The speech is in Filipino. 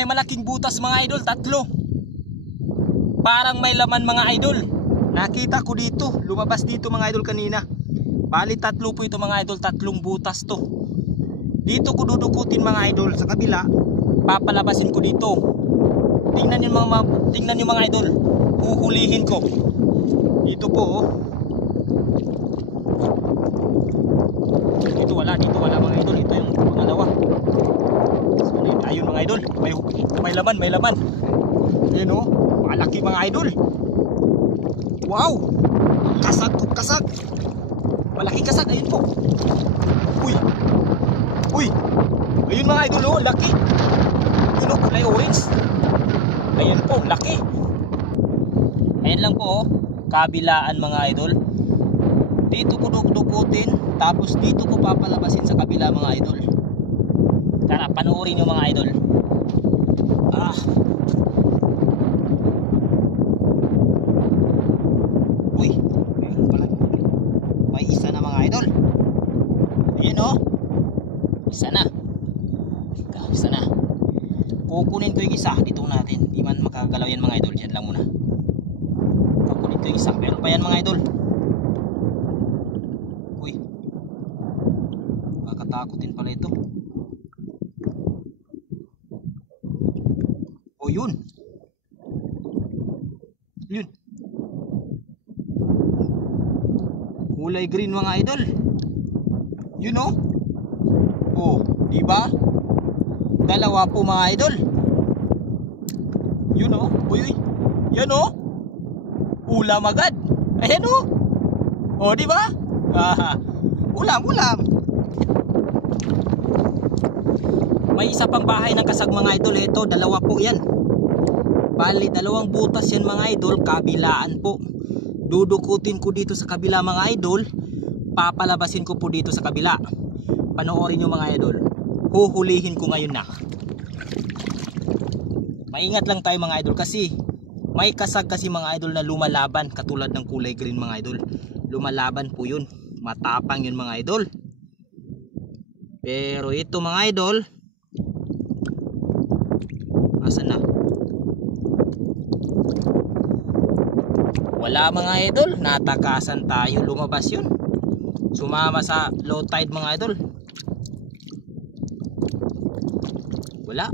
may malaking butas mga idol, tatlo. Parang may laman mga idol. Nakita ko dito, lumabas dito mga idol kanina. Bali tatlo po ito mga idol, tatlong butas to. Dito ko dudukutin mga idol, sa kabila papalabasin ko dito. Tingnan niyo mga idol. Huhulihin ko. Dito po oh. Dito wala mga idol. Ito yung pangalawa. Ayun mga idol, may laman. Ayun oh, malaki mga idol. Wow! Kasag. Malaki kasag, ayun po. Uy! Ayun mga idol oh, laki. Yun oh, kulay orange. Ayun po, laki. Ayan lang po oh, kabilaan mga idol. Dito ko dukutin, tapos dito ko papalabasin sa kabila mga idol. Tara, panoorin nyo mga idol. Uy, ayun pala. May isa na mga idol. Ayan oh. Isa na. Kukunin ko yung isa. Dito natin. Di man makagalaw yan mga idol. Diyan lang muna. Kukunin ko yung isa. Meron pa yan mga idol. Uy. Makatakotin pala ito. Oh yun. Kulay green mga idol. You know? Oh, di ba? Dalawa po mga idol. You know? Uy. Yan oh. Ulam agad. Ayan oh. Oh, di ba? Ulam. May isa pang bahay ng kasag mga idol. Ito, dalawa po yan. Bali, dalawang butas yan mga idol. Kabilaan po. Dudukutin ko dito sa kabila mga idol. Papalabasin ko po dito sa kabila. Panoorin nyo mga idol. Huhulihin ko ngayon na. Maingat lang tayo mga idol kasi may kasag kasi mga idol na lumalaban. Katulad ng kulay green mga idol. Lumalaban po yun. Matapang yun mga idol. Pero ito mga idol, asan na? Wala mga idol. Natakasan tayo. Lumabas yun. Sumama sa low tide mga idol. Wala.